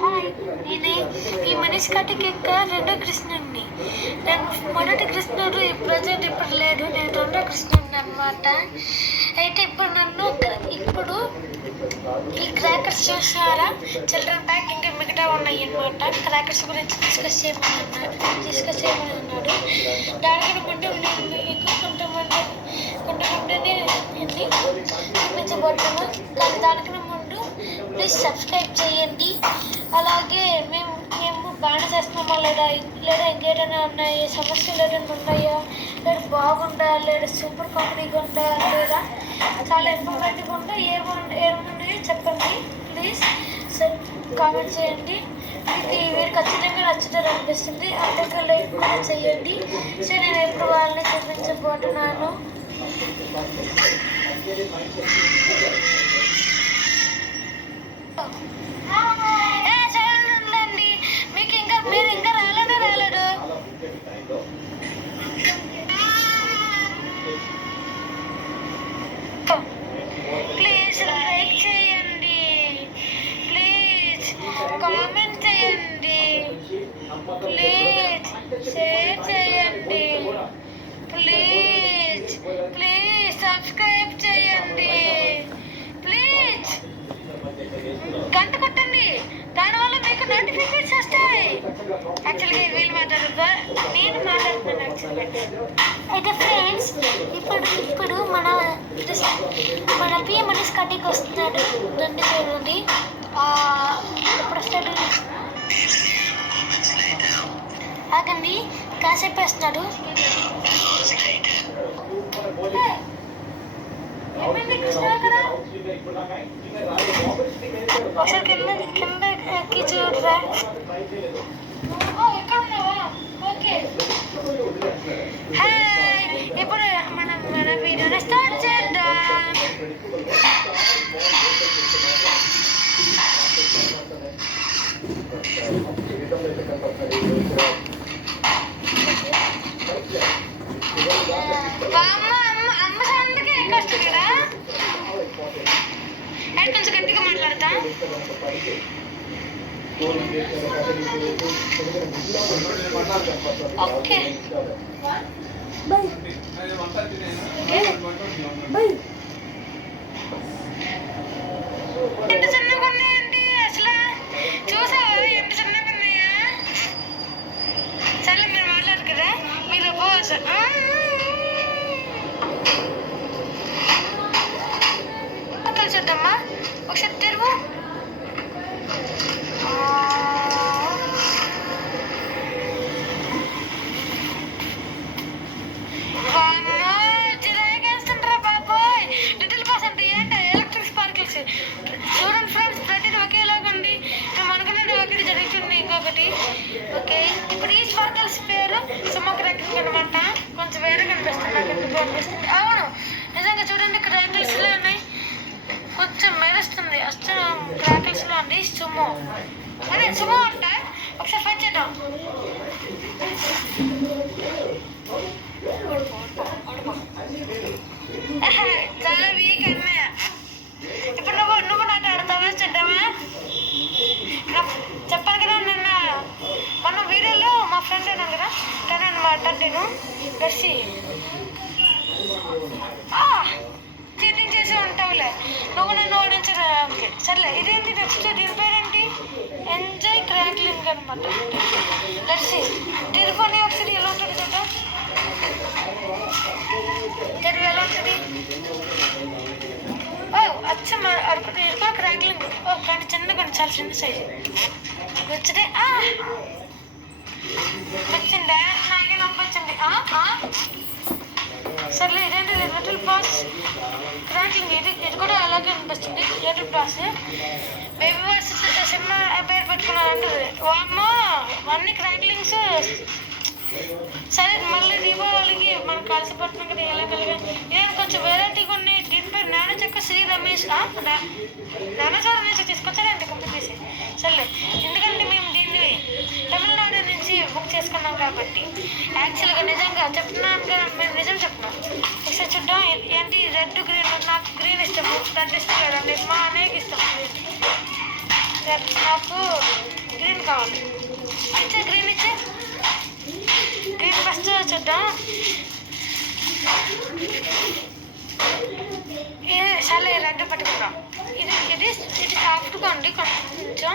Hi, నేనే ఈ మనీష్ కటిక్ యొక్క రెండో కృష్ణుడిని. నేను మొదటి కృష్ణుడు ప్రజెంట్ ఇప్పుడు లేడు, నేను రెండో కృష్ణుడిని అనమాట. అయితే ఇప్పుడు ఈ క్రాకర్స్ చూసారా, చిల్డ్రన్ ప్యాక్ ఇంకా మిగతా ఉన్నాయి అనమాట. క్రాకర్స్ గురించి డిస్కస్ చేయమని అన్నాడు. దానికన్నా ముందు నేను మీకు కొంతమందిని చూపించబోతున్నాను. కానీ దానికన్నా ముందు ప్లీజ్ సబ్స్క్రైబ్ చేయండి. అలాగే మేము బాగా చేస్తున్నామా లేదా ఇంకేదైనా ఉన్నాయి సమస్యలు ఏదైనా ఉన్నాయా, లేదా బాగుందా, లేదా సూపర్ కామెడీగా ఉందా, లేదా చాలా ఇన్ఫర్మేటివ్గా ఉందా, ఏమున్నాయో చెప్పండి ప్లీజ్. కామెంట్ చేయండి. మీకు ఈ వీడియో ఖచ్చితంగా నచ్చుతారు అనిపిస్తుంది. అందరికీ లైక్ కూడా చేయండి. సో నేను ఎప్పుడు వాళ్ళని చూపించబోతున్నాను. ఉండండి, మీరు ఇంకా రాలేడు. ప్లీజ్ లైక్ చేయండి, ప్లీజ్ కామెంట్ చేయండి, ప్లీజ్ షేర్ చేయండి, ప్లీజ్ సబ్స్క్రైబ్ చేయండి, ప్లీజ్ గంట కొట్టండి. దానివల్ల మీకు నోటిఫికేషన్ వస్తాయి. యాక్చువల్గా వీళ్ళు మాట్లాడుతా, నేను మాట్లాడుతున్నాను యాక్చువల్గా. అయితే ఫ్రెండ్స్, ఇప్పుడు మన పిఎం మనీష్ కటిక్ వస్తున్నాడు. రండి చూడండి. ఇప్పుడు వస్తాడు. ఆగండి, కాసేపు వేస్తున్నాడు. ఏమైంది కృష్ణ అక్కడ? ఒకసారి కిందకి చూడరా. ఎక్కడ ఉన్నావా? ఓకే. హాయ్, ఇప్పుడు మన వీడియోని స్టార్ట్ చేద్దాం. అమ్మ సంతకే వస్తుంది కదా. అండ్ కొంచెం గట్టిగా మాట్లాడతా. ఓకే ఎంత చిన్నగా ఉన్నాయండి అసలు, చూసావా ఎంత చిన్నగా ఉన్నాయా? సరే మీరు మాట్లాడరు కదా, మీరు చూద్దామా. ఒకసారి తెరువు. చిరాకేస్తుంటారా బాబోయ్. లిటిల్ బాస్ అంటే ఏంట? Electric sparkles. చూడండి ఫ్రెండ్స్, ప్రతిదీ ఒకేలాగా ఉంది. మేము అనుకున్నది ఒకటి జరుగుతుంది ఇంకొకటి. ఓకే, ఇప్పుడు ఈ స్పార్కిల్స్ పేరు సుమా క్రాకింగ్ అనమాట. కొంచెం వేరే కనిపిస్తుంది. అవును, నిజంగా చూడండి, క్రాకిల్స్ లో ఉన్నాయి. కొంచెం మెరుస్తుంది. అసలు క్రాకిల్స్ లో ఉంది. సుమో అంట. ఒకసారి ఫైట్ చేద్దాం. చాలా వీక్ అన్నయ్య. ఇప్పుడు నువ్వు నాతో ఆడతావా? చూద్దామా? చెప్పాను కదా, మొన్న వీడియోలో మా ఫ్రెండ్ అన్నాను కదా, కానీ అనమాట నేను గర్సి చీటింగ్ చేసి ఉంటావులే నువ్వు, నన్ను ఓడించరా. ఓకే సర్లే. ఇదేంటి నెక్స్ట్? దీని పేరేంటి? ఎంజాయ్ క్రాక్లింగ్ అనమాట. గర్సి తిరుపతి ఒకసారి ఎలా ఉంటుంది కదా, తెలుగు ఎలా ఉంటుంది? అచ్చం అడుగుతుంది. ఇరుకో క్రాక్లింగ్. కానీ చిన్నగా, చాలా చిన్న సైజు వచ్చింది. వచ్చిందా? నాకే నొప్పొచ్చింది. సర్లే. ఇదేంటి? Little boss cracking. ఇది కూడా అలాగే అనిపిస్తుంది. Little boss baby boss cinema పేరు పెట్టుకున్నానండి. వామ్మో, అన్ని క్రాక్లింగ్స్. సరే, మళ్ళీ దీపావళికి మనం కలిసి పడుతున్నాం కదా, ఎలా కలిగా. నేను కొంచెం వెరైటీగా ఉన్నాయి. దీనిపై నాన్న చెక్క శ్రీ రమేష్ నాన్నసారి నుంచి తీసుకొచ్చారంటే కంప్లీట్ చేసి. సర్లే, ఎందుకంటే మేము దీన్ని తమిళనాడు నుంచి బుక్ చేసుకున్నాం కాబట్టి. యాక్చువల్గా నిజంగా చెప్తున్నాను కదా, మేము నిజం చెప్తున్నాం. ఒకసారి చూద్దాం. ఏంటి రెడ్ గ్రీన్? నాకు గ్రీన్ ఇష్టం, రెడ్ ఇష్టం కదండి. మా అనేక ఇష్టం. నాకు గ్రీన్ కావాలి. ఇచ్చే గ్రీన్ ఇచ్చే. గ్రీన్ ఫస్ట్ చూద్దాం. చాలా రెడ్ పట్టుకుందాం. ఇది ఇది ఇది సాఫ్ట్గా ఉంది, కొంచెం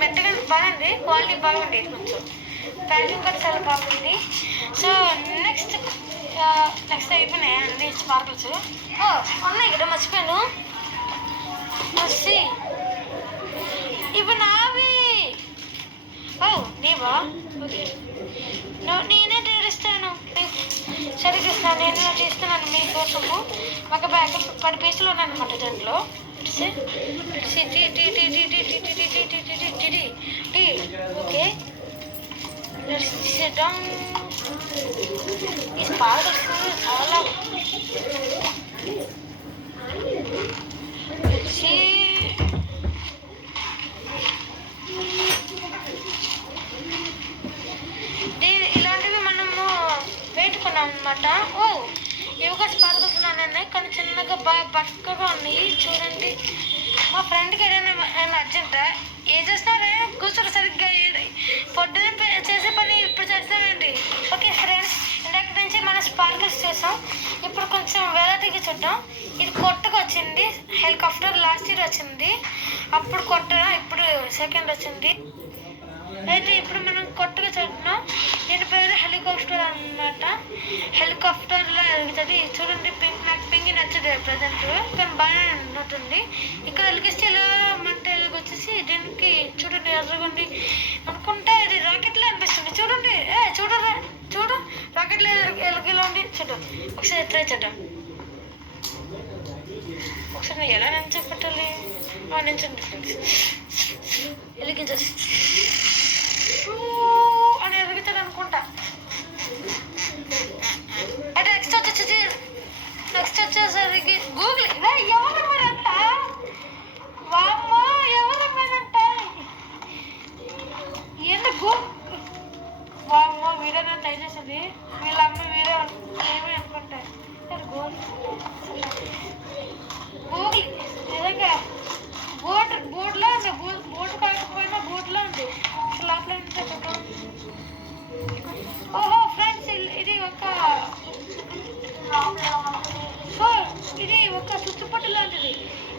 మెత్తగా బాగుంది, క్వాలిటీ బాగుంది, కొంచెం ప్యాకింగ్ కూడా చాలా బాగుంది. సో నెక్స్ట్ అయిపోయినాయి అన్ని స్పార్కిల్స్. ఉన్నాయి కదా, మర్చిపోయాను. ఇప్పుడు నావి. నీవా? ఓకే, నేనే తీరుస్తాను. సరిగ్గా నేను చేస్తున్నాను మీకోసము. ఒక బ్యాగ్ 10 పీసులు ఉన్నాయన్నమాట దాంట్లో. ఓకే, ఈ స్పార్కిల్స్ చాలా ఇలాంటివి మనము పెట్టుకున్నాం అన్నమాట. ఇవిగా స్పార్కిల్స్ ఉన్నాయి, కానీ చిన్నగా బాగా పక్కగా ఉన్నాయి. చూడండి, మా ఫ్రెండ్కి ఏదైనా అర్జెంటా ఏం చేస్తారే, కూర్చొని సరిగ్గా పొద్దున చేసే పని ఇప్పుడు చేస్తానండి. ఓకే ఫ్రెండ్స్, ఇందాక నుంచి మనం స్పార్కిల్స్ చేసాం. ఇప్పుడు కొంచెం వెరైటీగా చూద్దాం. ఇది కొత్తగా వచ్చింది, హెలికాప్టర్ లాస్ట్ ఇయర్ వచ్చింది. అప్పుడు కొత్తగా, ఇప్పుడు సెకండ్ వచ్చింది. అయితే ఇప్పుడు మనం కొత్తగా చూస్తున్నాం. దీని పేరు హెలికాప్టర్ అన్నమాట. హెలికాప్టర్లో ఎదుగుతుంది. చూడండి, నాకు పింగి నచ్చదు ప్రజెంట్, కానీ బాగా ఉంటుంది. ఇక్కడ వెలిగిస్తే ఇలా మంట వచ్చేసి దీనికి చూడండి ఎర్రగుండి అనుకుంటే ఇది రాకెట్లో అనిపిస్తుంది. చూడండి, చూడు రాకెట్లో ఎలుగులో ఉంది. చూడు, ఒకసారి ట్రై చేద్దాం. ఒకసారి ఎలా నుంచి పెట్టాలి, నుంచండి ఫ్రెండ్స్. వెలిగించేసి అని ఎదుగుతాడు అనుకుంటా. అయితే నెక్స్ట్ వచ్చేసరికి గూగుల్. ఎవరమ్మారంట? వామ్మో, ఎవరమ్మారంట? ఎందుకు వామ్మో, వీరేనా ట్రై చేసేది? వీళ్ళ అమ్మ వీరే ఏమీ అనుకుంటారు. గూగుల్ నిజంగా బోర్డులో ఉంది. బోర్డు కాకపోయినా బోర్డులో ఉంది. లోపల ఉంటే ఓహో ఫ్రెండ్స్, ఇది ఒక చుట్టుపట్టు లాంటిది.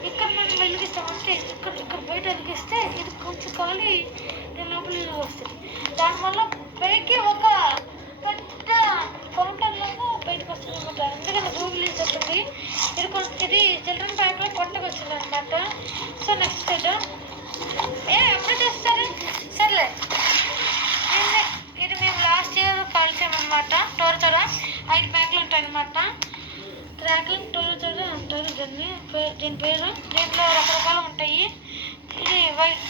ఇక్కడ మనం వెలిగిస్తాం అంటే ఇక్కడ బయట వెలిగిస్తే ఇది కొంచెం ఖాళీ లోపల వస్తుంది. దానివల్ల పైకి ఒక పెద్ద ఫౌంటైన్ లాగా బయటకు వస్తుంది అనమాట. అందుకని గూగుల్ చెప్పింది. ఇది చిల్డ్రన్ పార్క్లో కొత్తగా వచ్చింది అనమాట. సో నెక్స్ట్ చేద్దాం. అప్పుడు చేస్తారు. సర్లే, ఇది మేము లాస్ట్ ఇయర్ కాల్చామన్నమాట. టోర్చోరా 5 బ్యాగులు ఉంటాయి అనమాట. ట్రాకింగ్ టోర్చోరా అంటారు దీని పేరు. దీంట్లో రకరకాలు ఉంటాయి. ఇది వైట్,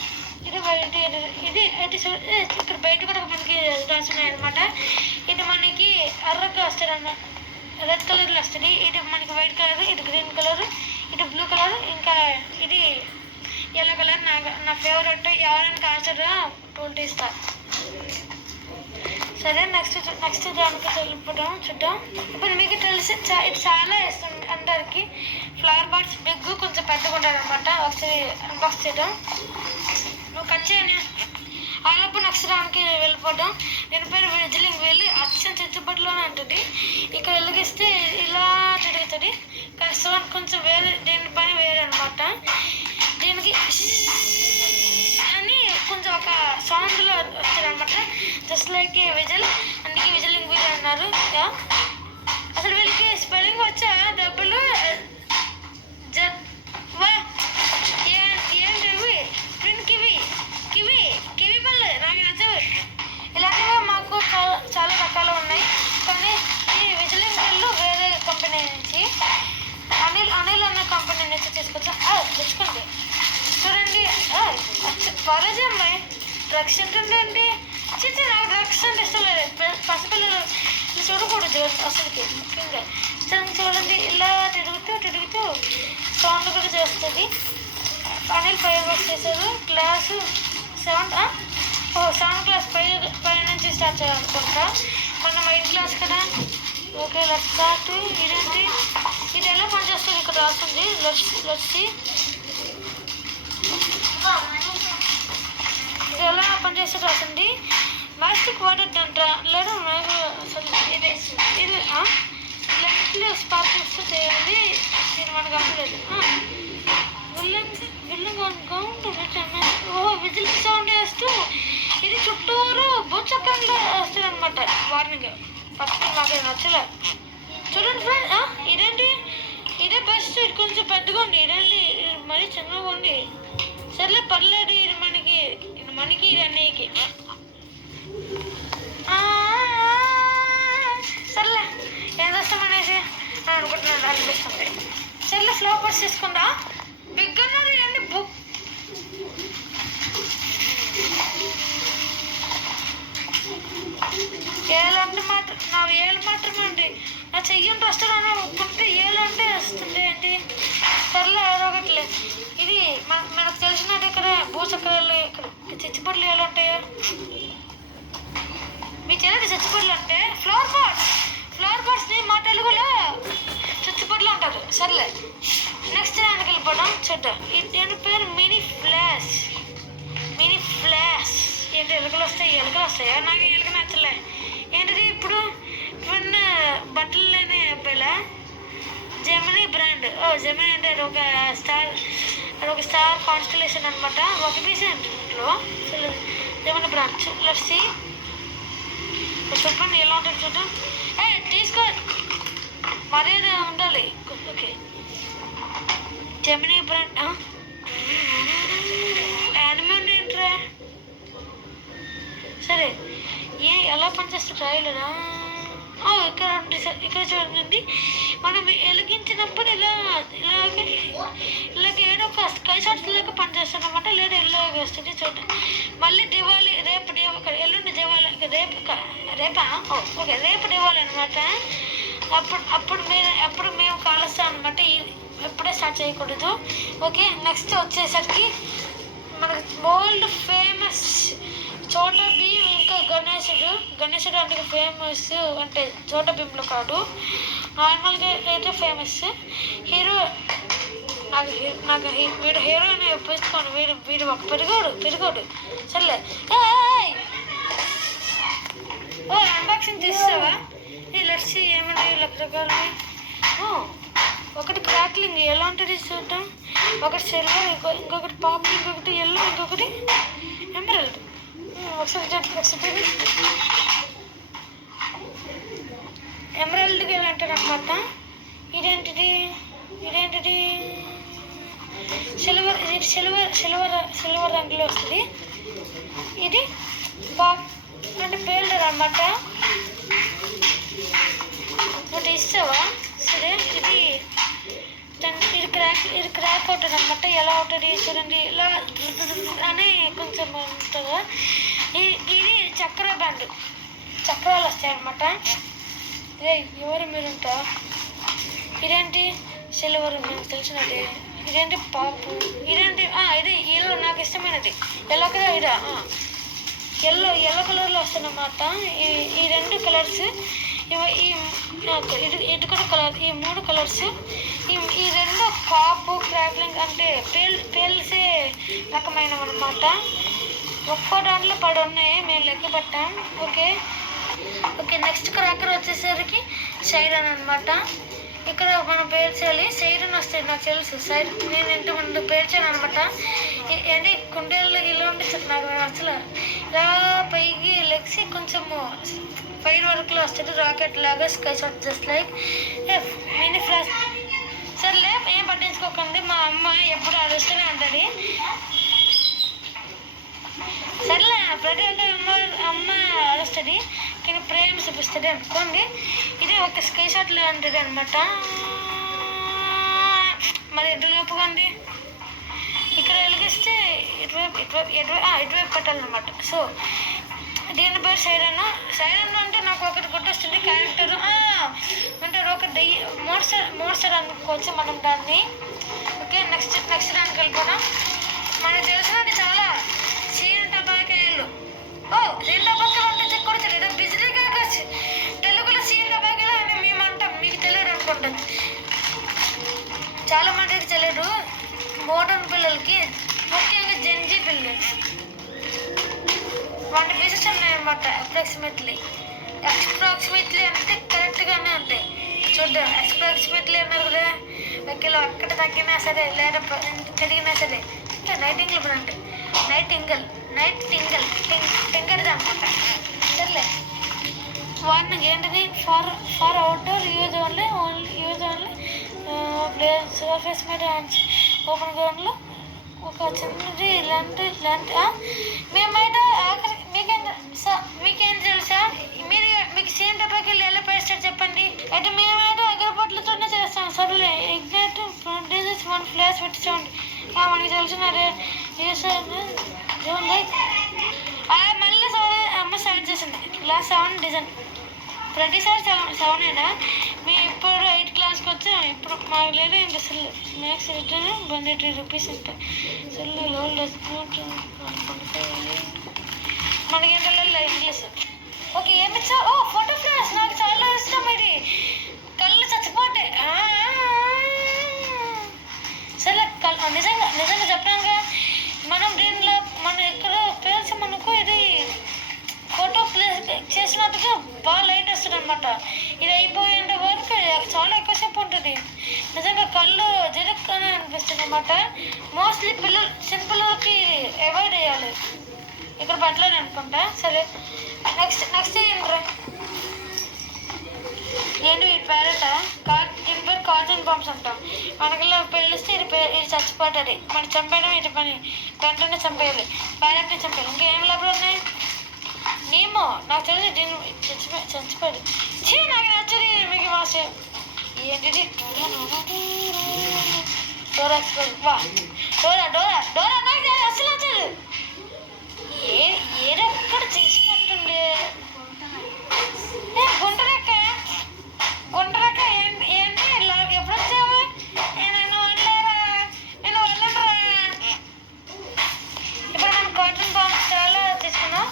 ఇది ఇక్కడ బయట కూడా మనకి రాస్తున్నాయి అనమాట. ఇది మనకి ఎర్రగా వస్తుంది అన్నమాట, రెడ్ కలర్లో వస్తుంది. ఇది మనకి వైట్ కలర్, ఇది గ్రీన్ కలర్, ఇది బ్లూ కలర్, ఇంకా ఇది ఎల్లో కలర్. నా ఫేవరెట్. ఎవరైనా కాల్చరా 20 ఇస్తా. సరే, నెక్స్ట్ దానికి వెళ్ళిపోతాం. చూద్దాం. ఇప్పుడు మీకు తెలిసి ఇది చాలా ఇస్తుంది అందరికి. ఫ్లవర్ బాట్స్ బిగ్, కొంచెం పెద్దగా ఉంటుంది అనమాట. ఒకసారి అన్బాక్స్ చేద్దాం. నువ్వు కట్ చేయని అలాప్పుడు నెక్స్ట్ దానికి వెళ్ళిపోతాం. దీని పేరు విజిలింగ్ వెళ్ళి అచ్చం చుట్టుపట్లోనే ఉంటుంది. ఇక్కడ వెలిగిస్తే ఇలా తిరుగుతుంది. సౌండ్ కొంచెం వేరే, దీనిపైన వేరే అనమాట. దీనికి అని కొంచెం ఒక సౌండ్లో వస్తుంది అనమాట. జస్ట్ లైక్ విజిల్, అందుకే విజిలింగ్ వీల్ అన్నారు. అసలు వీళ్ళకి స్పెల్లింగ్ వచ్చా? డబ్బులు ఏంటివి? కివి పళ్ళు నాకు నచ్చవు. ఇలాంటివి మాకు చాలా రకాలు ఉన్నాయి. కానీ ఈ విజిలింగ్ వీళ్ళు వేరే కంపెనీ నుంచి, అనిల్ అనే కంపెనీ నుంచి తెచ్చుకుంది. చూడండి, కాలేజీ అమ్మాయి డ్రగ్స్ ఉంటుందండి. నాకు డ్రగ్స్ అంటే ఇష్టం లేదు. పసిపిల్లలు చూడకూడదు అసలుకి, ముఖ్యంగా. చూడండి, ఇలా తిరుగుతూ సౌండ్ కూడా చేస్తుంది. అనిల్ ఫైర్ వర్క్స్ చేశారు. క్లాసు 7 క్లాస్ పై నుంచి స్టార్ట్ చేయాలనుకుంటా. మన 8 క్లాస్ కదా. Okay, let's start. ఇదేంటి, ఇది ఎలా పనిచేస్తుంది? ఇక్కడ రాస్తుంది. Let's see. ఇది ఎలా పనిచేస్తే రాసింది మ్యాస్టిక్ వాటర్ అంటారా లేదా అసలు ఇది లెంట్లో స్పార్క్ వస్తే చేయాలి. నేను మనకు అవ్వలేదు. విజిల్ సౌండ్ వేస్తూ ఇది చుట్టూరు బొచ్చకంగా వస్తుంది అనమాట. వార్నింగ్ ఫస్ట్ నాకు నచ్చలే. చూడండి ఫ్రెండ్, ఇదేంటి ఇదే బెస్ట్. ఇది కొంచెం పెద్దగా ఉంది. ఇదేంటి మరీ చిన్నగా ఉంది. సర్లే పర్లేదు. ఇది మనకి ఇది అన్నయ్యకి. సర్లే ఏం చేస్తామనేసి అనుకుంటున్నాను అనిపిస్తుంది. సర్లే ఫ్లవర్స్ తీసుకుందా. బిగ్ అన్నారు ఇవన్నీ బుక్ ఏలంటే మాత్రం నా ఏళ్ళు మాత్రమే అండి. నా చెయ్యంటే వస్తున్నాను ఒప్పుకుంటే ఏళ్ళు అంటే వస్తుంది ఏంటి. సర్లే అదొకట్లే. ఇది మనకు తెలిసినట్టు ఇక్కడ భూచక్రాలు ఇక్కడ చిచ్చుపట్లు ఏళ్ళు ఉంటాయో మీ చెల్లెది చచ్చిపొట్లు అంటే ఫ్లవర్ పాట్స్ని మా తెలుగులో చచ్చిపొట్లు అంటారు. సర్లే నెక్స్ట్ దానికి వెళ్ళిపోవడం చూద్దాం. దీని పేరు మినీ ఫ్లాష్. ఏంటి ఎలుకలు వస్తాయా? నాకు ఎలుక నచ్చలే. ఏంటిది ఇప్పుడు బట్టలు లేని అబ్బాయిలా జెమినీ బ్రాండ్. జెమినీ అంటే అది ఒక స్టార్ కాన్స్టలేషన్ అనమాట. ఒక పీసెంట్లో జెమినీ బ్రాండ్. లెట్స్ చెప్పండి ఎలా ఉంటుంది చూద్దాం. తీసుకో మర్యాద ఉండాలి. ఓకే జెమినీ బ్రాండ్ యానిమే ఏంట్రా. సరే ఎలా పనిచేస్తుంది ట్రైలరా. ఇక్కడ చూడండి. మనం వెలిగించినప్పుడు ఇలాగ ఏదో స్కై షాట్స్ లాగా పనిచేస్తున్నమాట. లేదా ఎల్లోగా వస్తుంది చూడండి. మళ్ళీ దివాళీ ఎల్లుండి దివాళీ రేపు దివాళీ అనమాట. అప్పుడు మేము కాలుస్తాం అనమాట. ఎప్పుడే స్టార్ట్ చేయకూడదు. ఓకే నెక్స్ట్ వచ్చేసరికి మనకు వరల్డ్ ఫేమస్ చోటా భీమ్. ఇంకా గణేశుడు అంటే ఫేమస్. అంటే చోటా భీమ్లో కాదు, నార్మల్గా అయితే ఫేమస్ హీరో. నాకు వీడు హీరో అని ఒప్పించుకోండి. వీడు ఒక పెరిగోడు. సర్లే అన్బాక్సింగ్ చేస్తావా. లెట్స్ ఏమంటే రకరకాలు. ఒకటి క్రాక్లింగ్ ఎలా ఉంటుంది చూద్దాం. ఒకటి సిల్వర్, ఇంకొకటి పాప్, ఇంకొకటి ఎల్లో, ఇంకొకటి ఎమరల్డ్. ఒకసారి ఎమరల్డ్కి ఎలా అంటారు అనమాట. ఇదేంటిది సిల్వర్ రంగులో వస్తుంది. ఇది పాప్ అంటే పేల్డర్ అనమాట. ఒకటి ఇస్తావా. సరే ఇది క్రాక్ అవుతుంది అనమాట. ఎలా అవుతుంది చూడండి. ఇలా అని కొంచెం ఉంటుందా. ఇది చక్రాలు వస్తాయి అనమాట. ఎవరు మీరు ఉంటా. ఇదేంటి సిల్వర్ నాకు తెలిసినది. ఇదేంటి పాపు. ఇదేంటి ఇది ఎల్లో నాకు ఇష్టమైనది. ఎల్లో కదా ఇదా ఎల్లో కలర్లో వస్తుందన్నమాట. ఈ రెండు కలర్స్ ఇది కూడా కలర్. ఈ మూడు కలర్స్ ఈ రెండు పాపు క్రాక్లింగ్ అంటే పేల్సే రకమైనవి అనమాట. ఒక్కో దాంట్లో 10 ఉన్నాయి. మేము లెక్క పెట్టాం. ఓకే నెక్స్ట్ క్రాకర్ వచ్చేసరికి సైరన్ అనమాట. ఇక్కడ మనం పేర్చాలి. సైరన్ వస్తుంది నాకు తెలుసు. నేను ఇంటి ముందు పేర్చాను అనమాట. ఏంటి కుండేళ్ళు ఇలా ఉంటే నాకు అసలు ఇలా పైకి లెగ్సి కొంచెము ఫైర్ వర్క్లో వస్తుంది. రాకెట్ లాగా sky shot just like mini flash. సర్లే ఏం పట్టించుకోకండి. మా అమ్మ ఎప్పుడు అది వస్తూనే ఉంటుంది. సర్లే ప్రతి అమ్మ అరుస్తుంది కానీ ప్రేమ చూపిస్తుంది అనుకోండి. ఇది ఒక స్కై షాట్ లాంటిది అనమాట. మరి ఎటులోపుకోండి. ఇక్కడ వెలిగిస్తే ఇటువైపు పెట్టాలన్నమాట. సో దీని పేరు సైరన్ అంటే నాకు ఒకటి గుర్తొస్తుంది క్యారెక్టర్ అంటారు. ఒక మోడ్సర్ అనుకోవచ్చు మనం దాన్ని. ఓకే నెక్స్ట్ దానికి వెళ్ళిపోదాం. మనకు తెలిసినట్టు చాలా సీన్ టబాకాయలు. రెండు టబాకాయలు అంటే చెక్కూడదు. తెలియదు బిజిలీ కాకస్ తెలుగులో సీన్ టబాకాయలు అని మేము అంటాం. మీకు తెలియదు అనుకుంటుంది. చాలా మందికి తెలియదు. మోడర్న్ పిల్లలకి ముఖ్యంగా జంజీ పిల్లి 1 పీసెస్ ఉన్నాయన్నమాట. అప్రాక్సిమేట్లీ అంటే కరెక్ట్గానే ఉంటాయి. చూద్దాం. అప్రాక్సిమేట్లీ అన్నారు కదా, ఒకవేళ అక్కడ తగ్గినా సరే లేదా పెరిగినా సరే. నైటింగల్ అంటే టింగర్ది అనమాట. సర్లే. వార్నింగ్ ఏంటిది? For outdoor use only place surface మీద ఓపెన్ గ్రౌండ్లో ఒక చిన్నది ఇలాంటి మేమైతే మీకేం తెలుసా? మీకు సేమ్ టెంపర్కి వెళ్ళి ఎలా పేస్తారు చెప్పండి. అయితే మేమైతే అగ్రపొట్లతోనే చేస్తాం. సర్లే. ఎగ్జాక్ట్ ప్రొడ్యూసర్స్ 1 ఫ్లాష్ పెట్టి చూడండి. మనకి తెలిసిన మళ్ళీ అమ్మ స్టార్ట్ చేసింది. క్లాస్ 7 డిజైన్ ప్రతిసారి 7 అయినా మేము ఇప్పుడు 8 క్లాస్కి వచ్చాం. ఇప్పుడు మాకు లేదు ఇంకా అసలు మ్యాథ్స్ రిటర్న్ 180 రూపీస్ అంటే అసలు మనకేం తెలియదు ఇంగ్లీష్. ఓకే ఏమిచ్చా? ఫోటో ఫ్లాష్ నాకు చాలా ఇష్టం. ఇది కళ్ళు చచ్చిపోతే సరే నిజంగా చెప్పానుగా. మనం దీనిలో మనం ఎక్కడ పేల్చి మనకు ఇది ఫోటో ప్లేస్ చేసినట్టుగా బాగా లైట్ వస్తుంది అనమాట. ఇది అయిపోయేంత వరకు చాలా ఎక్కువసేపు ఉంటుంది. నిజంగా కళ్ళు జరుగ్గానే అనిపిస్తుంది అనమాట. మోస్ట్లీ చిన్నపిల్లలకి అవాయిడ్ చేయాలి. ఇక్కడ పట్టలేదు అనుకుంటా. సరే నెక్స్ట్ ఏంటి ఈ ప్యారెట్ దీని పేరు కార్టూన్ బాంబ్స్ అంటాం. మనకల్లా పేలిస్తే ఇది చచ్చిపోతుంది. మనం చంపేయడం ఇది పని. వెంటనే చంపేయాలి. ప్యారెట్ని చంపేయాలి. ఇంకా ఏం లోపల ఉన్నాయి? నేమో నాకు తెలిసి దీన్ని చచ్చిపోయాడు. నాకు నచ్చది మీకు మాస ఏంటిది? డోరా నాకు అసలు నచ్చదు. ఏదొక్కడ చేసినట్టుండే గుంటరెక్క ఏంటి ఎప్పుడు వచ్చావు? నేను వెళ్ళరా. ఇప్పుడు మనం కాటన్ బాంబ్ చాలా తీసుకున్నాం.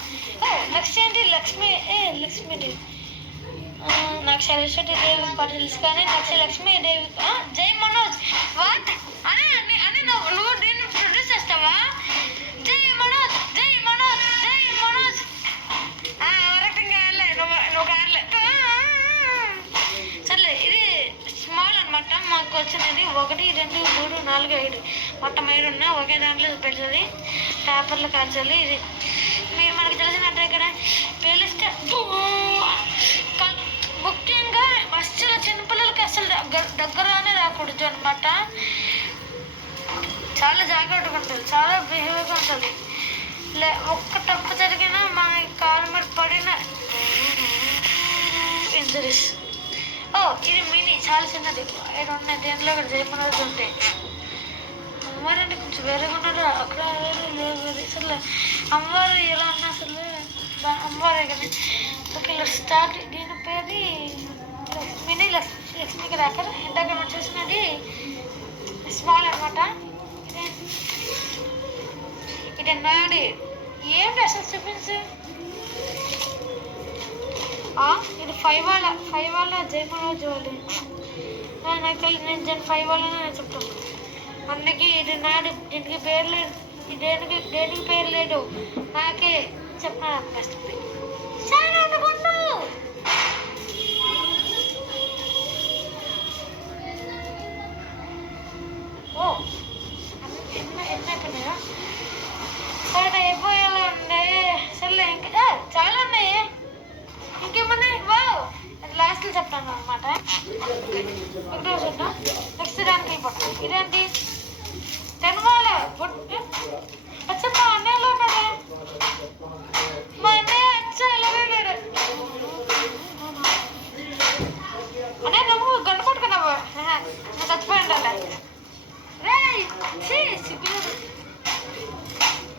నెక్స్ట్ ఏంటి? లక్ష్మీదేవి. నాకు సరస్వతి దేవి తెలుసు కానీ నెక్స్ట్ లక్ష్మీదేవి. జై మనోజ్. వాట్ అని నువ్వు దీన్ని ప్రొడ్యూస్ చేస్తావా? జై మనోజ్. వరకటింగ్ కాలే నువ్వు కాలే. సర్లే. ఇది స్మాల్ అనమాట. మాకు వచ్చినది 1 2 3 4 5 మొత్తం 5 ఉన్నా ఒకే దాంట్లో పెట్టాలి. పేపర్లు కాల్చాలి. ఇది మనకి తెలిసినట్టు ఇక్కడ పేలిస్తే ముఖ్యంగా అసలు చిన్నపిల్లలకి అసలు దగ్గరనే రాకూడదు అనమాట. చాలా జాగ్రత్తగా ఉంటుంది. చాలా బిహేవ్గా ఉంటుంది. ఒక్క తప్పు జరిగినా మన కాలు మీద పడిన ఇంజరీస్. ఇది మినీ చాలా చిన్నది. 5 ఉన్నాయి. దేంట్లో ఇక్కడ జయమనోజ్ ఉంటాయి. అమ్మవారంటే కొంచెం వేరేగా ఉన్నారు. అక్కడ లేదు. అసలు అమ్మవారు ఎలా ఉన్నా అసలు అమ్మవారే కదా. Okay start. దీని పేరు మినీ లక్ష్మీకి రాకర్. ఇందాక మనం చూసినది స్మాల్ అనమాట. ఇది నాడి ఏంటి అసలు చూపించు. ఇది 5 వాళ్ళ జయమనోజ్ వాళ్ళు. నాకు నేను 5 వాళ్ళనే చెప్తాను. అందుకే ఇది నాడు. దీనికి పేరు లేదు. దేనికి పేరు లేదు. నాకే చెప్పాను అనిపిస్తుంది. సరే అనుకుంటూ ఎన్నైపోయినాయా? సరే అయిపోయేలా ఉంది. సర్లే ఇంకా చాలా ఉన్నాయి. ఇంకేమన్నాయి? లాస్ట్లో చెప్తాను అనమాట. ఇక్కడ చూద్దాం. నెక్స్ట్ దానికి అయిపోతాం. ఇదేంటి? 10 వాళ్ళ వచ్చా? మా అన్నయ్యలో ఉన్నాడు. మా అన్నయ్య వచ్చా ఇలాగే ఉన్నాడు. అన్నయ్య నువ్వు గంట పట్టుకున్నావు. నేను చచ్చిపోయిండాలి.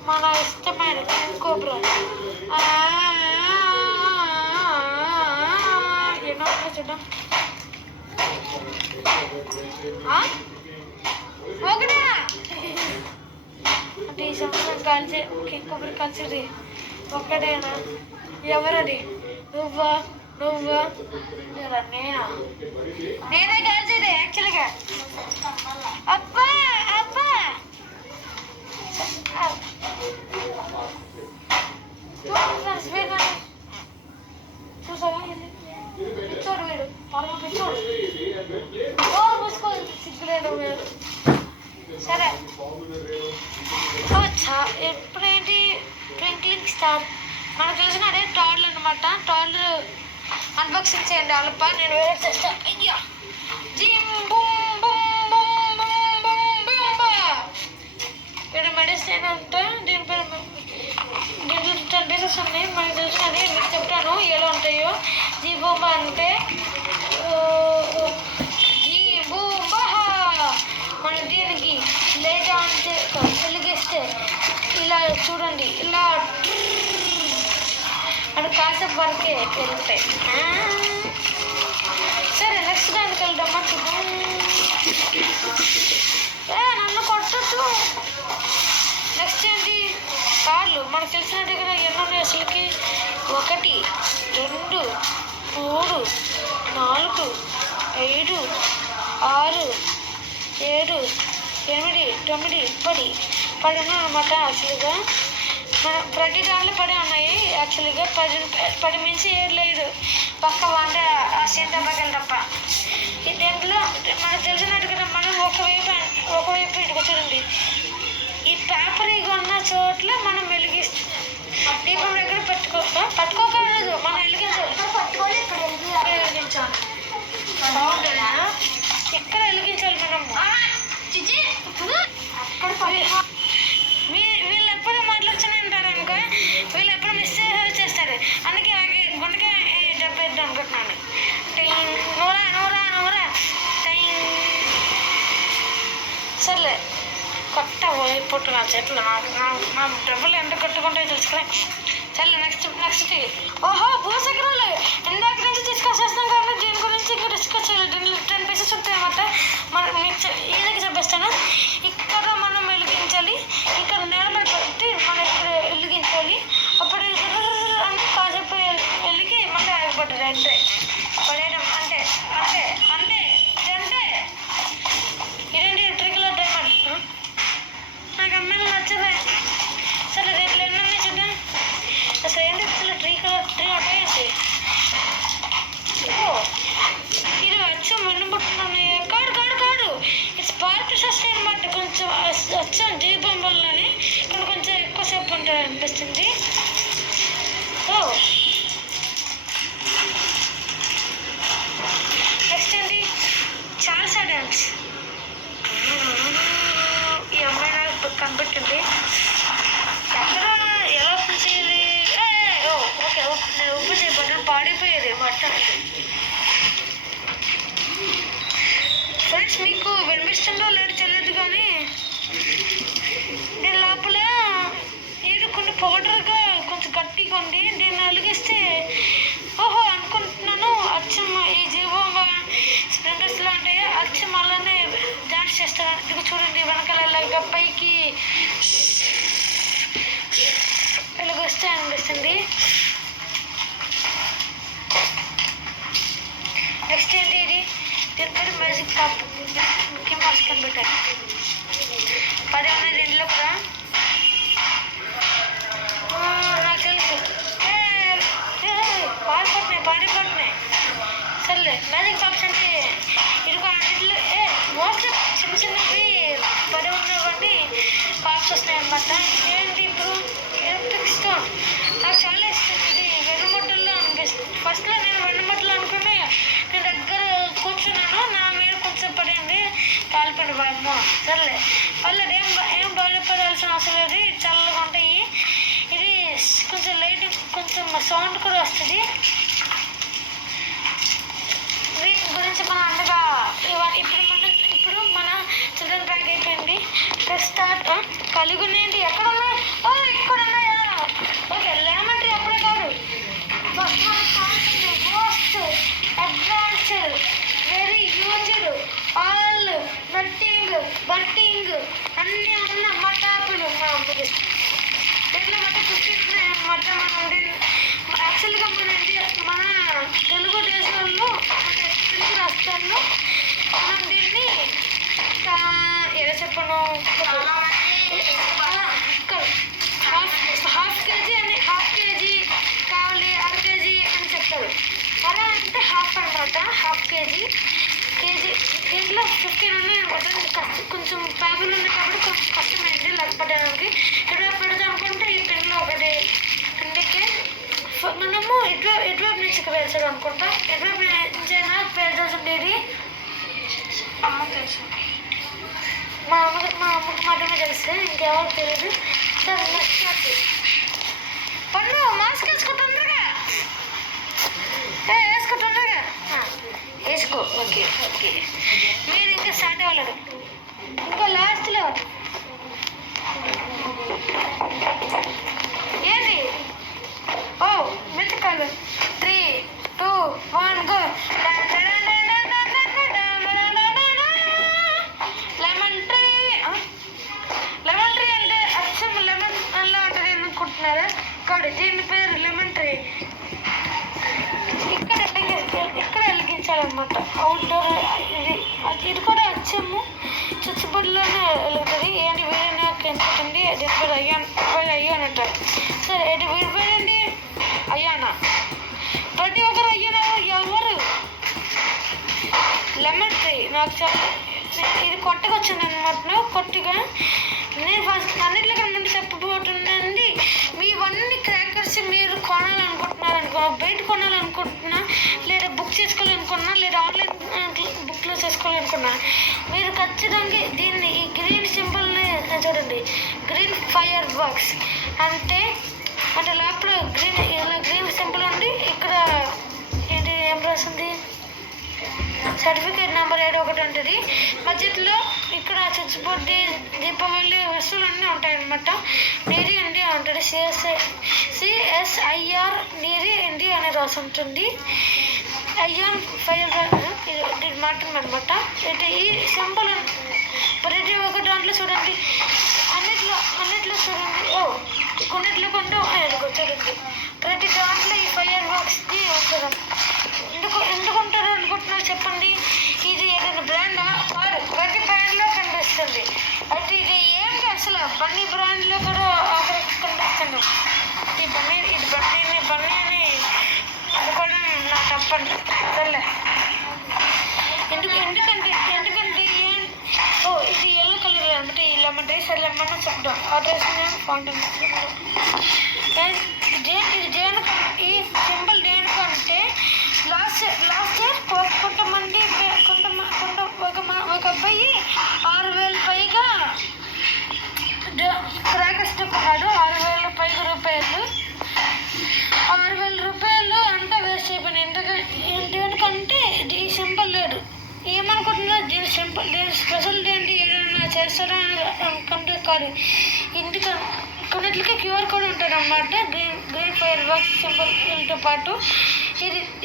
మన ఇష్టమైన కోబ్రా ఎన్నో చూద్దాం. ఒకటా అంటే ఈ సంవత్సరం కాల్చే కొబ్బరి కాల్చేది ఒక్కడేనా? ఎవరది? నువ్వా నేనే కాల్చేది యాక్చువల్గా. అబ్బా ఇప్పుడేంటి ట్వింక్లింగ్ స్టార్ మనకు తెలిసిన అదే టార్లు అనమాట. టార్లు అన్బాక్సింగ్ చేయండి అలప్ప, నేను వేరే చేస్తాను. అయ్యా gym boom boom boom boom boom boom. ఇక్కడ మెడిసిన్ అంటే దీనిపైన దీంట్లో 10 పీసెస్ ఉన్నాయి. మనకు తెలిసినది మీకు చెప్తాను ఎలా ఉంటాయో. జీ బూంబా అంటే జీ బూంబా మన దీనికి లేదా అంటే వెలిగిస్తే ఇలా చూడండి, ఇలా అది కాసేపు వరకే వెళ్తాయి. సరే నెక్స్ట్ దానికి వెళ్దామా? నన్ను కొట్టద్దు. నెక్స్ట్ ఏంటి? కార్లు మనకు తెలిసిన దగ్గర ఎన్నో అసలుకి 1 2 3 4 5 6 7 8 9 10 అనమాట. యాక్చువల్గా మన ప్రతి దాంట్లో 10 ఉన్నాయి. యాక్చువల్గా 10 మించి ఏది లేదు. పక్క వంట సీతాపక్కలు తప్ప. ఈ దీంట్లో మనకు తెలిసినట్టు కదా, మనం ఒకవైపు ఇటుకు చూడండి. ఈ పేపర్ ఉన్న చోట్ల మనం వెలిగిస్తాం. దీపం దగ్గర పట్టుకోకూడదు, మనం వెలిగించాలి. వెలిగించాలి బాగుంటుందా? ఎక్కడ వెలిగించాలి మనము? వీళ్ళు ఎప్పుడు మాట్లాడుతూనే ఉంటారు అనుకో, వీళ్ళు ఎప్పుడు మిస్ చేస్తారు. అందుకే గుండెగా డబ్బు ఇద్దాం అనుకుంటున్నాను. నూరా సర్లే కొత్త ఇప్పుడు నా చేతులు నా డబ్బులు ఎంత కట్టుకుంటాయో తెలుసుకునే. సర్లే నెక్స్ట్ ఓహో భూశకరాలు ఇందాక నుంచి డిస్కస్ చేస్తాం కాబట్టి దీని గురించి ఇంకా డిస్కస్ చేయాలి. దీనిలో 10 పీసెస్ ఉంటాయి అన్నమాట. మనం ఏదైనా చెప్పేస్తాను. ఇక్కడ మనం వెలిగించాలి, ఇక్కడ నిలబడి పెట్టి మనం ఇక్కడ వెలిగించాలి. అప్పుడు కాసేపు వెలిగి మళ్ళీ ఆగిపోతుంది. అంటే పడేయడం అంటే ఇదేంటి ట్రికలర్ డైమండ్ నాకు అమ్మాయిలు నచ్చదే. సరే రేపు ఎన్ని ఉన్నాయి చూద్దాం. అసలు ఏంటి అసలు ట్రీ ఉంటాయి. ఇది వచ్చాం వెన్నుబుట్టున్నాయి. కాడు ఇది స్పార్క్ వస్తాయి అనమాట. కొంచెం వచ్చాం దీపం వల్లనే కానీ కొంచెం ఎక్కువసేపు ఉంటుంది అనిపిస్తుంది. నెక్స్ట్ ఏంటి? చాల్సా డ్యాన్స్. ఈ అమ్మాయి నాకు కనిపెట్టింది. ఎక్కడ ఎలా ఓపెన్ చేయాలి? ఓకే నేను ఓపెన్ చేయబోతున్నా. పాడిపోయేది మొత్తం. ఫ్రెండ్స్ మీకు వినిపిస్తుందో లేదో తెలియదు కానీ దీని లోపల ఏదో కొన్ని పౌడర్గా కొంచెం గట్టిగా ఉంది. దీన్ని వెలిగిస్తే ఓహో అనుకుంటున్నాను అచ్చం ఈ జీవం స్ప్రింగర్స్లో అంటే అచ్చం అలానే డాన్స్ చేస్తాను. ఇది చూడండి వెనకాల పైకి వెలుగొస్తే అనిపిస్తుంది. నెక్స్ట్ ఏంటి? ఇది దీని పేరు music pop. Mickey mouse computer 10 ఉన్నాయి దీంట్లో కూడా. నాకు తెలుసు పాడిపోతున్నాయి. సర్లే మ్యాజిక్ పాప్స్ అంటే ఇదిగో అన్నింటిలో మోస్ట్లీ చిన్నవి 10 ఉన్నాయి కాబట్టి పాప్స్ వస్తున్నాయి అనమాట. ఏంటి ఇప్పుడు ఎలక్ట్రిక్ స్టోన్ నాకు చాలా ఇష్టం. ఇది వెన్నుముట్టల్లో అనిపిస్తుంది. ఫస్ట్లో నేను వెన్నుముట్టలు అనుకుని నేను దగ్గర కూర్చున్నాను, నా మీద కొంచెం పడింది, కాలిపోయింది బామ్మ. సర్లే పర్లేదు, ఏం బాధపడాల్సిన అవసరం లేదు. చల్లగా ఉంటాయి. ఇది కొంచెం లైటింగ్ కొంచెం సౌండ్ కూడా వస్తుంది. వీటి గురించి మన అండగా ఇప్పుడు మన చిల్డ్రన్ బ్యాగ్ అయిపోయింది. స్టార్ట్ కలిగి ఉన్నాయండి. ఎక్కడ ఉన్నాయి? ఇక్కడ ఉన్నాయా? ఓకే లెమన్ ట్రీ అప్పుడే కాదు. ఫస్ట్ మనకు కావాల్సింది most advanced very used all నట్టింగ్ బట్టింగ్ అన్నీ ఉన్న మటాపులు దీంట్లో మట 15 అనమాట. మనం యాక్చువల్గా మన తెలుగు దేశంలో అంటే తెలుగు రాష్ట్రాల్లో మనం దీన్ని ఎలా చెప్పను హాఫ్ కేజీ కావాలి, అర కేజీ అని చెప్తారు. అర అంటే హాఫ్ అనమాట. హాఫ్ కేజీ దీంట్లో 15 ఉన్నాయి అనమాట. కొంచెం ప్యాగులు ఉన్నాయి కాబట్టి కొంచెం కష్టమైంది లేకపోవడానికి. ఇక్కడ పేల్చాడు అనుకుంటా. ఎప్పుడు పేల్చైనా పేల్చాల్సి ఉండేది. అమ్మ తెలుసు, మా అమ్మకి మాత్రమే తెలుసు, ఇంకెవరికి తెలియదు. సరే నెక్స్ట్ పండు మాస్క్ వేసుకుంటుండగా వేసుకుంటుండగా వేసుకో. ఓకే ఓకే, మీరు ఇంకా స్టార్ట్ అవ్వలేదు. ఇంకా లాస్ట్లో ఏంటి? ఓ మెతుకాలు. 3, 2, 1 go. Lemon tree. Lemon tree అంటే అచ్చం లెమన్ అలా ఉంటుంది అనుకుంటున్నారా? కాదు, దీని పేరు లెమన్ ట్రీ. ఇక్కడ వెలిగించాలన్నమాట. అవుట్డోర్ ఇది కూడా అచ్చము చుచ్చుబడిలోనే వెలుగుతుంది. ఏంటి వీడియో నాకు ఎందుకండి దీని పేరు అయ్యాను అంటారు. సరే ఏంటి వీడి పేరండి? అయ్యానా. ప్రతి ఒక్కరు అయ్యానా ఎవరు? Lemon tree. నాకు ఇది కొత్తగా వచ్చింది అనమాట. కొత్తగా నేను ఫస్ట్ అన్నింటిలో ముందు చెప్పబోతుందండి. మీవన్నీ క్రాకర్స్ మీరు కొనాలనుకుంటున్నారు అనుకో, బయట కొనాలనుకుంటున్నా, లేదా బుక్ చేసుకోవాలనుకున్నా, లేదా ఆన్లైన్ బుక్లో చేసుకోవాలనుకున్నా, మీరు ఖచ్చితంగా దీన్ని ఈ గ్రీన్ సింబల్ని చూడండి. గ్రీన్ ఫైర్ వర్క్స్ అంటే లోపల గ్రీన్ సింబల్ ఉండి ఇక్కడ ఏంటి ఏం రాసింది? సర్టిఫికేట్ నెంబర్ 71 ఉంటుంది. బడ్జెట్లో ఇక్కడ చుచ్చుబొడ్డి దీపావళి వస్తువులు అన్నీ ఉంటాయన్నమాట. నీరి ఇండియా ఉంటుంది. CSIR నీరి ఇండియా అని రాసి ఉంటుంది. అయ్యాన్ ఫైర్ ఇది మాత్రమే అనమాట. ఈ సింబల్ ప్రతి ఒక్క దాంట్లో చూడండి, అన్నిట్లో చూడండి. కొన్నిట్లో కొంటూ చూడండి, ప్రతి దాంట్లో ఈ ఫైర్ వర్క్స్ది ఉంటుంది. ఎందుకుంటారు అనుకుంటున్నారు చెప్పండి? ఇది ఏదైనా బ్రాండా? ప్రతి బ్రాండ్లో కనిపిస్తుంది. అయితే ఇది ఏంటి అసలు? బన్నీ బ్రాండ్లో కూడా కనిపిస్తుంది. ఇది బన్నీ అని అనుకోవడం నా తప్పండి. సర్లే, ఎందుకంటే ఇది ఎల్లో కలర్ అనమాట. ఈ లెమన్ రైస్ లెమన్ చెప్తాం. ఆ డ్రెస్ ఫౌంటైన్. ఈ సింబల్ దేనికంటే లాస్ట్ ఇయర్ కొంతమంది ఒక అబ్బాయి 6,000 పైగా క్రాకర్స్ కొన్నాడు. 6,000 పైగా రూపాయలు. 6,000 రూపాయలు అంతా వేస్ట్ అయిపోయినాయి. ఎందుకంటే ఈ సింబల్ లేదు. ఏమనుకుంటున్నా దీని సింపుల్, దీని స్పెషల్ ఏంటి, ఏదైనా చేస్తారా అనుకుంటే కాదు. ఇందుకు కొన్నిటికి QR కోడ్ ఉంటుంది అన్నమాట. గ్రీన్ ఫైర్ వర్క్స్ సింబల్తో పాటు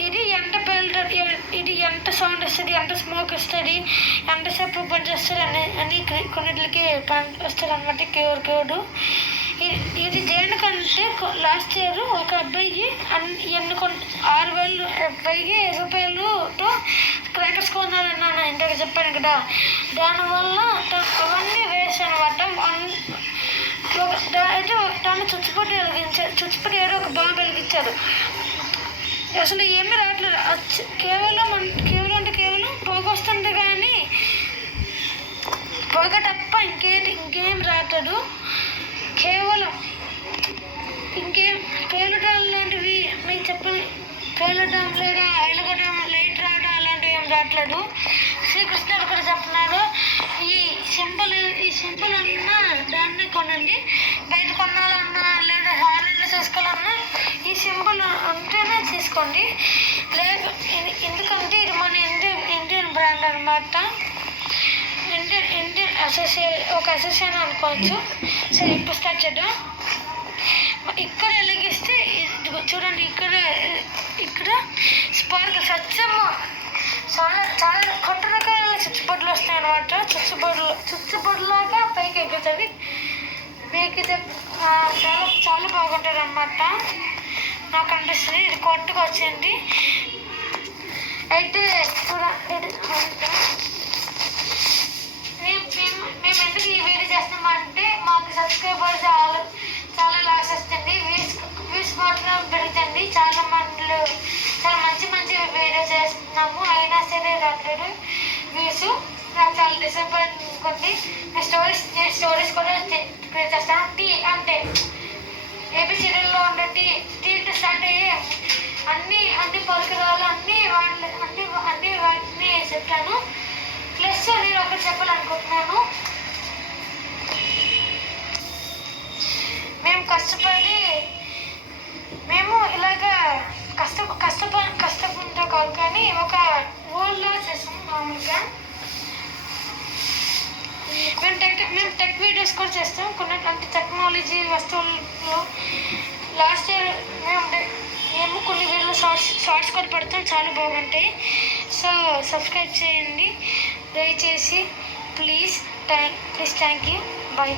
ఇది ఎంత పేలుతుంది, ఇది ఎంత సౌండ్ వస్తుంది, ఎంత స్మోక్ వస్తుంది, ఎంతసేపు పనిచేస్తుంది అని కొన్నిటికి వస్తుంది అనమాట QR కోడ్. ఇది దేనికంటే లాస్ట్ ఇయర్ ఒక అబ్బాయి 6,000 పైగా రూపాయలతో క్రాకర్స్ కొనాలన్నాను ఇందాక చెప్పాను కదా. దానివల్ల అవన్నీ వేస్ట్ అనమాట. దాన్ని చుచ్చిపొట్టి ఏదో ఒక బాంబు వెలిగించారు. అసలు ఏమీ రావట్లేదు. కేవలం పొగ వస్తుంది, కానీ పొగ తప్ప ఇంకేం రావట్లేదు. కేవలం ఇంకేం పేలడం లాంటివి మీకు చెప్పండి. పేలడం లేదా ఎలగడం, లైట్ రావడం అలాంటివి ఏం రావట్లేదు. శ్రీకృష్ణుడు కూడా చెప్తున్నాడు, ఈ సింపుల్ అన్నా దాన్ని కొనండి. బయట కొనాలన్నా లేదా ఆన్లైన్లో చేసుకోవాలన్నా ఈ సింపుల్ ఉంటేనే తీసుకోండి. లేదు, ఎందుకంటే ఇది మన ఇండియన్ బ్రాండ్ అనమాట. ఇండియన్ అసోసియేషన్ అనుకోవచ్చు. సరే, ఇప్పుడు స్టార్ట్ చేద్దాం. ఇక్కడ వెలిగిస్తే చూడండి, ఇక్కడ స్పార్క్ సత్యము చాలా కొత్త రకాల చుచ్చుబొడ్లు వస్తాయి అనమాట. చుచ్చుబొడ్లాగా పైకి ఎక్కుతుంది. చాలా బాగుంటుంది అన్నమాట. నాకు అనిపిస్తుంది ఇది కొత్తగా వచ్చింది. అయితే మేము ఎందుకు ఈ వీడియో చేస్తామంటే మాకు సబ్స్క్రైబర్స్ చాలా లాస్ వస్తుంది. వ్యూస్ మాత్రం పెరుగుతుంది. చాలా మంచి వీడియో చేస్తున్నాము, అయినా సరే రావట్లేదు వ్యూస్. నాకు చాలా డిసప్పాయింట్ ఉంది. నేను స్టోరీస్ కూడా క్రియేట్ చేస్తాను. టీ అంటే ఏపీసీడీలో ఉండే టీ స్టార్ట్ అయ్యే అన్ని పరికరాలు అన్నీ వాటిని చెప్పాను. ప్లస్ నేను ఒకటి చెప్పాలనుకుంటున్నాను. మేము ఇలాగా కష్టపడితో కాదు, కానీ ఒక ఊళ్ళో చేస్తాం మామూలుగా. మేము టెక్ వీడియోస్ కూడా చేస్తాం, కొన్ని అంటే టెక్నాలజీ వస్తువుల్లో. లాస్ట్ ఇయర్ మేము కొన్ని వీడియోలో షార్ట్స్ కూడా పెడతాం, చాలా బాగుంటాయి. సో సబ్స్క్రైబ్ చేయండి దయచేసి, ప్లీజ్. Thank you. బై.